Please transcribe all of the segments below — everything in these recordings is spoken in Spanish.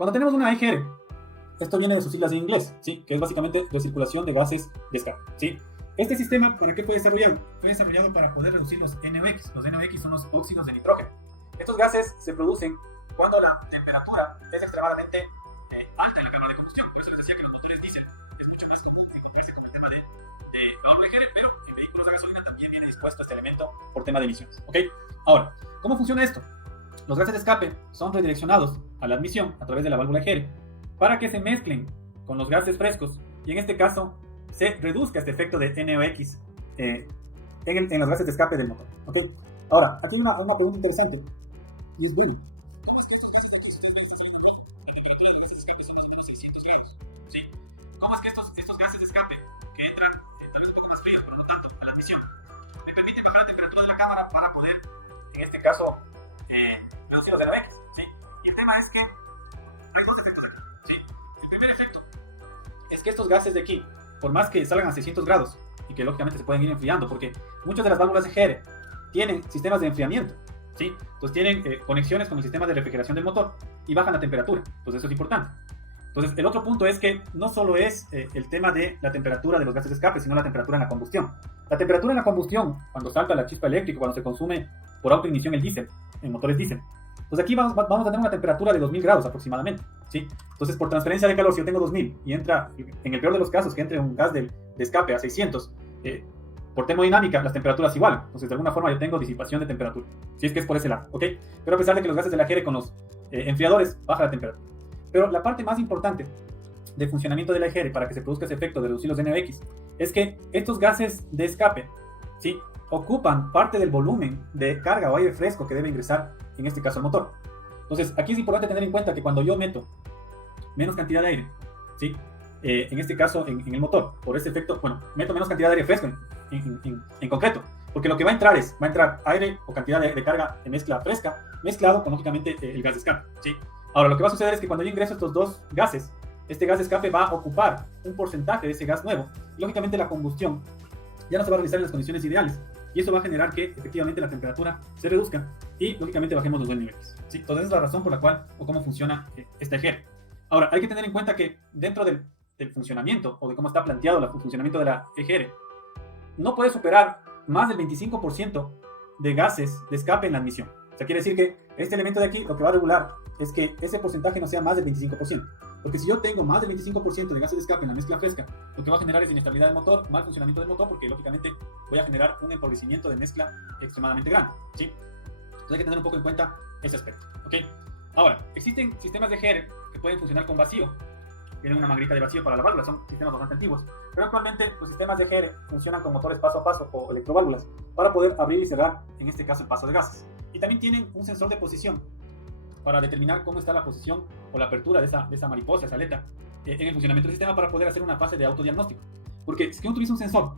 Cuando tenemos una EGR, esto viene de sus siglas en inglés, ¿sí? Que es básicamente recirculación de gases de escape, ¿sí? Este sistema, ¿para qué fue desarrollado? Fue desarrollado para poder reducir los NOx. Los NOx son los óxidos de nitrógeno. Estos gases se producen cuando la temperatura es extremadamente alta en la cámara de combustión. Por eso les decía que los motores diésel es mucho más común encontrarse con el tema de válvula EGR, pero en vehículos de gasolina también viene dispuesto este elemento por tema de emisiones, ¿ok? Ahora, ¿cómo funciona esto? Los gases de escape son redireccionados a la admisión a través de la válvula EGR para que se mezclen con los gases frescos y en este caso se reduzca este efecto de NOx en los gases de escape del motor, ¿ok? Ahora, aquí hay una pregunta interesante y es bien. ¿Cómo es que estos gases de escape que entran tal vez un poco más fríos, pero no tanto, a la admisión, me permiten bajar la temperatura de la cámara para poder, en este caso, reducir los NOx, ¿sí? Y el tema es que hay dos efectos aquí, ¿sí? El primer efecto es que estos gases de aquí, por más que salgan a 600 grados y que lógicamente se pueden ir enfriando, porque muchas de las válvulas EGR tienen sistemas de enfriamiento, ¿sí? Entonces tienen conexiones con el sistema de refrigeración del motor y bajan la temperatura, entonces eso es importante. Entonces el otro punto es que no solo es el tema de la temperatura de los gases de escape, sino la temperatura en la combustión. La temperatura en la combustión, cuando salta la chispa eléctrica, cuando se consume por autoignición el diésel, en motores diésel, pues aquí vamos a tener una temperatura de 2000 grados aproximadamente, ¿sí? Entonces por transferencia de calor, si yo tengo 2000 y entra, en el peor de los casos, que entre un gas de escape a 600, por termodinámica las temperaturas igual, entonces de alguna forma yo tengo disipación de temperatura, si es que es por ese lado, ¿ok? Pero a pesar de que los gases de la EGR con los enfriadores baja la temperatura. Pero la parte más importante del funcionamiento de la EGR para que se produzca ese efecto de reducir los NOx es que estos gases de escape, ¿sí?, ocupan parte del volumen de carga o aire fresco que debe ingresar, en este caso, al motor. Entonces, aquí es importante tener en cuenta que cuando yo meto menos cantidad de aire, ¿sí?, en este caso, en el motor, por ese efecto, bueno, meto menos cantidad de aire fresco en concreto, porque lo que va a entrar aire o cantidad de carga de mezcla fresca, mezclado con, lógicamente, el gas de escape, ¿sí? Ahora, lo que va a suceder es que cuando yo ingreso estos dos gases, este gas de escape va a ocupar un porcentaje de ese gas nuevo. Y, lógicamente, la combustión ya no se va a realizar en las condiciones ideales. Y eso va a generar que, efectivamente, la temperatura se reduzca y, lógicamente, bajemos los NOx, ¿sí? Entonces, esa es la razón por la cual o cómo funciona esta EGR. Ahora, hay que tener en cuenta que dentro del funcionamiento o de cómo está planteado el funcionamiento de la EGR, no puede superar más del 25% de gases de escape en la admisión. O sea, quiere decir que este elemento de aquí lo que va a regular es que ese porcentaje no sea más del 25%. Porque si yo tengo más del 25% de gases de escape en la mezcla fresca, lo que va a generar es inestabilidad del motor, mal funcionamiento del motor, porque lógicamente voy a generar un empobrecimiento de mezcla extremadamente grande, ¿sí? Entonces hay que tener un poco en cuenta ese aspecto, ¿ok? Ahora, existen sistemas de EGR que pueden funcionar con vacío. Tienen una manguerita de vacío para la válvula, son sistemas bastante antiguos. Pero actualmente los sistemas de EGR funcionan con motores paso a paso o electroválvulas para poder abrir y cerrar, en este caso, el paso de gases. Y también tienen un sensor de posición para determinar cómo está la posición o la apertura de esa mariposa, esa aleta, en el funcionamiento del sistema para poder hacer una fase de autodiagnóstico. Porque si uno utiliza un sensor,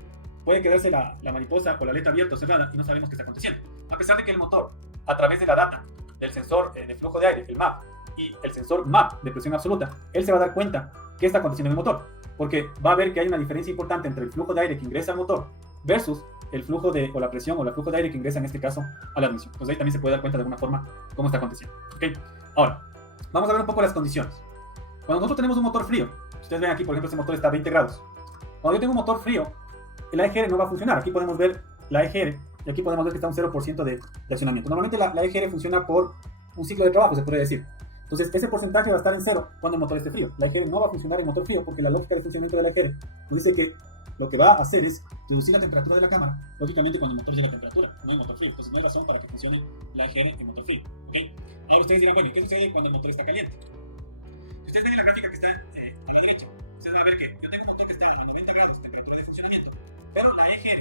puede quedarse la mariposa o la aleta abierta o cerrada y no sabemos qué está aconteciendo. A pesar de que el motor, a través de la data del sensor de flujo de aire, el MAP, y el sensor MAP de presión absoluta, él se va a dar cuenta qué está aconteciendo en el motor, porque va a ver que hay una diferencia importante entre el flujo de aire que ingresa al motor versus el flujo o la presión o el flujo de aire que ingresa, en este caso, a la admisión. Entonces ahí también se puede dar cuenta de alguna forma cómo está aconteciendo, ¿okay? Ahora, vamos a ver un poco las condiciones. Cuando nosotros tenemos un motor frío, ustedes ven aquí, por ejemplo, este motor está a 20 grados. Cuando yo tengo un motor frío, la EGR no va a funcionar. Aquí podemos ver la EGR y aquí podemos ver que está un 0% de accionamiento. Normalmente la EGR funciona por un ciclo de trabajo, se puede decir. Entonces, ese porcentaje va a estar en cero cuando el motor esté frío. La EGR no va a funcionar en motor frío porque la lógica de funcionamiento de la EGR nos dice que lo que va a hacer es reducir la temperatura de la cámara, lógicamente cuando el motor llegue a temperatura, no en motor frío. Entonces no hay razón para que funcione la EGR en motor frío, ¿okay? Ahora ustedes dirán, bueno, ¿qué sucede cuando el motor está caliente? Si ustedes ven la gráfica que está a la derecha, ustedes van a ver que yo tengo un motor que está a 90 grados de temperatura de funcionamiento, pero la EGR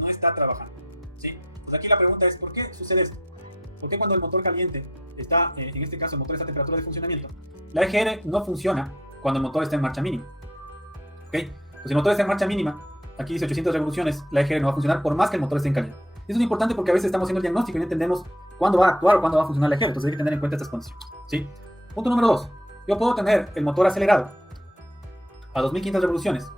no está trabajando, ¿sí? Entonces aquí la pregunta es, ¿por qué sucede esto? ¿Por qué cuando el motor caliente está, en este caso, el motor está a temperatura de funcionamiento, la EGR no funciona cuando el motor está en marcha mínima? ¿Ok? Pues si el motor está en marcha mínima, aquí dice 800 revoluciones, la EGR no va a funcionar por más que el motor esté en caliente. Eso es importante porque a veces estamos haciendo el diagnóstico y no entendemos cuándo va a actuar o cuándo va a funcionar la EGR, entonces hay que tener en cuenta estas condiciones, ¿sí? Punto número 2. Yo puedo tener el motor acelerado a 2500 revoluciones,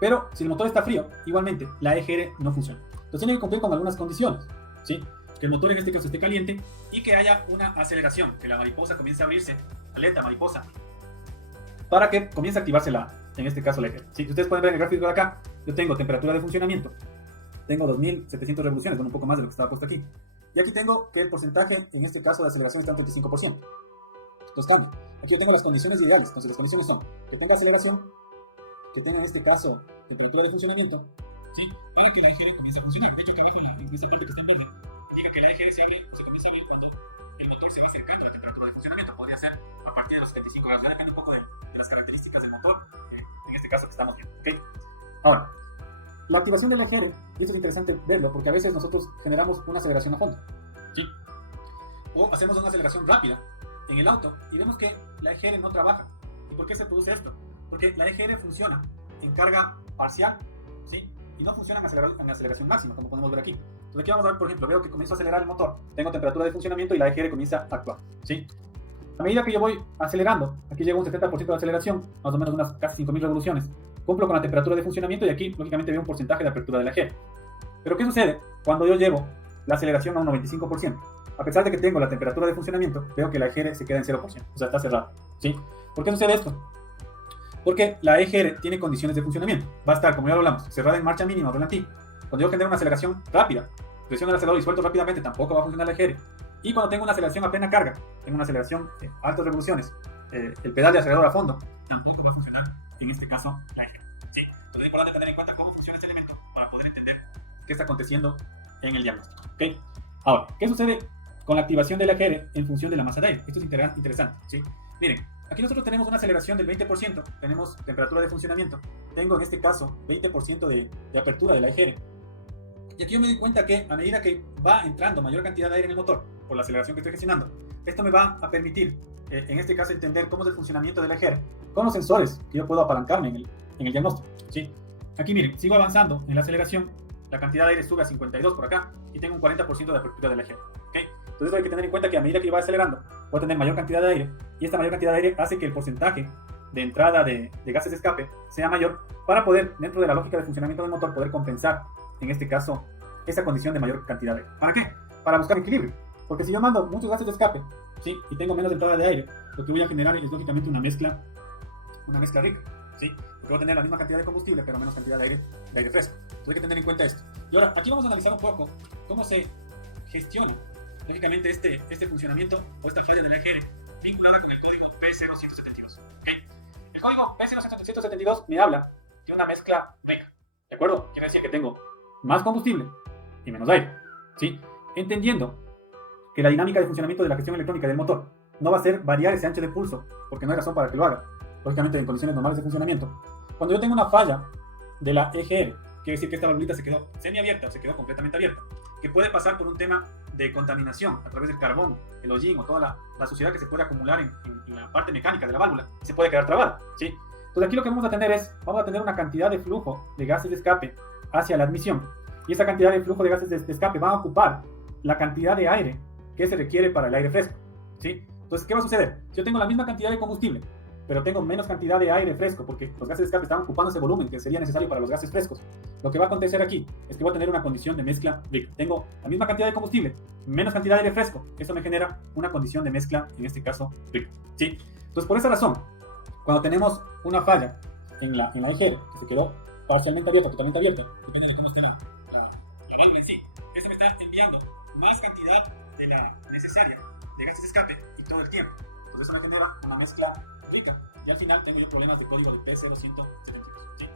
pero si el motor está frío, igualmente la EGR no funciona. Entonces tiene que cumplir con algunas condiciones, ¿sí? que el motor en este caso esté caliente y que haya una aceleración, que la mariposa comience a abrirse, aleta, mariposa, para que comience a activarse en este caso la eje. Si ustedes pueden ver en el gráfico de acá, yo tengo temperatura de funcionamiento, tengo 2700 revoluciones, bueno, un poco más de lo que estaba puesto aquí. Y aquí tengo que el porcentaje, en este caso de aceleración, está en 35%. Entonces cambia. Aquí yo tengo las condiciones ideales. Entonces las condiciones son que tenga aceleración, que tenga en este caso temperatura de funcionamiento, ¿sí? Para que la EGR comience a funcionar. De hecho, acá abajo en esta parte que está en verde, indica que la EGR se abre, se comienza a abrir cuando el motor se va acercando a la temperatura de funcionamiento. Podría ser a partir de los 75 grados. Ya depende un poco de las características del motor, en este caso que estamos viendo. ¿Okay? Ahora, la activación de la EGR, esto es interesante verlo porque a veces nosotros generamos una aceleración a fondo, ¿sí? O hacemos una aceleración rápida en el auto y vemos que la EGR no trabaja. ¿Y por qué se produce esto? Porque la EGR funciona en carga parcial, ¿sí? Y no funciona en aceleración máxima, como podemos ver aquí. Entonces aquí vamos a ver, por ejemplo, veo que comienzo a acelerar el motor, tengo temperatura de funcionamiento y la EGR comienza a actuar, ¿sí? A medida que yo voy acelerando, aquí llega un 70% de aceleración, más o menos unas casi 5000 revoluciones, cumplo con la temperatura de funcionamiento y aquí, lógicamente, veo un porcentaje de apertura de la EGR. Pero ¿qué sucede cuando yo llevo la aceleración a un 95%? A pesar de que tengo la temperatura de funcionamiento, veo que la EGR se queda en 0%, o sea, está cerrada, ¿sí? ¿Por qué sucede esto? Porque la EGR tiene condiciones de funcionamiento. Va a estar, como ya lo hablamos, cerrada en marcha mínima o relativa. Cuando yo genero una aceleración rápida, presiono el acelerador y suelto rápidamente, tampoco va a funcionar la EGR. Y cuando tengo una aceleración a plena carga, tengo una aceleración de altas revoluciones, el pedal de acelerador a fondo, tampoco va a funcionar, en este caso, la EGR. ¿Sí? Entonces es importante tener en cuenta cómo funciona este elemento para poder entender qué está aconteciendo en el diagnóstico. ¿Okay? Ahora, ¿qué sucede con la activación de la EGR en función de la masa de aire? Esto es interesante, ¿sí? Miren, aquí nosotros tenemos una aceleración del 20%, tenemos temperatura de funcionamiento, tengo en este caso 20% de apertura de la EGR. Y aquí yo me doy cuenta que a medida que va entrando mayor cantidad de aire en el motor, por la aceleración que estoy gestionando, esto me va a permitir, en este caso, entender cómo es el funcionamiento de la EGR, con los sensores que yo puedo apalancarme en el diagnóstico, ¿sí? Aquí miren, sigo avanzando en la aceleración, la cantidad de aire sube a 52 por acá, y tengo un 40% de apertura de la EGR, ¿okay? Entonces hay que tener en cuenta que a medida que va acelerando, voy a tener mayor cantidad de aire, y esta mayor cantidad de aire hace que el porcentaje de entrada de gases de escape sea mayor para poder, dentro de la lógica de funcionamiento del motor, poder compensar, en este caso, esa condición de mayor cantidad de aire. ¿Para qué? Para buscar equilibrio. Porque si yo mando muchos gases de escape, ¿sí? Y tengo menos entrada de aire, lo que voy a generar es lógicamente una mezcla rica, ¿sí? Porque voy a tener la misma cantidad de combustible, pero menos cantidad de aire fresco. Entonces hay que tener en cuenta esto. Y ahora, aquí vamos a analizar un poco cómo se gestiona, lógicamente, este funcionamiento o esta falla de la EGR vinculada con el código P0172. ¿Okay? El código P0172 me habla de una mezcla rica, ¿de acuerdo? Quiere decir que tengo más combustible y menos aire, ¿sí? Entendiendo que la dinámica de funcionamiento de la gestión electrónica del motor no va a ser variar ese ancho de pulso, porque no hay razón para que lo haga, lógicamente en condiciones normales de funcionamiento. Cuando yo tengo una falla de la EGR, quiere decir que esta valvulita se quedó semiabierta o se quedó completamente abierta, que puede pasar por un tema de contaminación a través del carbón, el hollín o toda la suciedad que se puede acumular en la parte mecánica de la válvula, y se puede quedar trabada, ¿sí? Entonces aquí lo que vamos a tener es, vamos a tener una cantidad de flujo de gases de escape hacia la admisión, y esa cantidad de flujo de gases de escape va a ocupar la cantidad de aire que se requiere para el aire fresco, ¿sí? Entonces, ¿qué va a suceder? Si yo tengo la misma cantidad de combustible, pero tengo menos cantidad de aire fresco, porque los gases de escape están ocupando ese volumen que sería necesario para los gases frescos, lo que va a acontecer aquí es que voy a tener una condición de mezcla rica. Tengo la misma cantidad de combustible, menos cantidad de aire fresco, eso me genera una condición de mezcla, en este caso, rica, ¿sí? Entonces, por esa razón, cuando tenemos una falla en la EGR, que se quedó parcialmente abierta, totalmente abierta, depende de cómo esté la válvula en sí, este me está enviando más cantidad de la necesaria de gases de escape y todo el tiempo. Entonces eso me genera una mezcla rica y al final tengo yo problemas de código de P0172, ¿sí?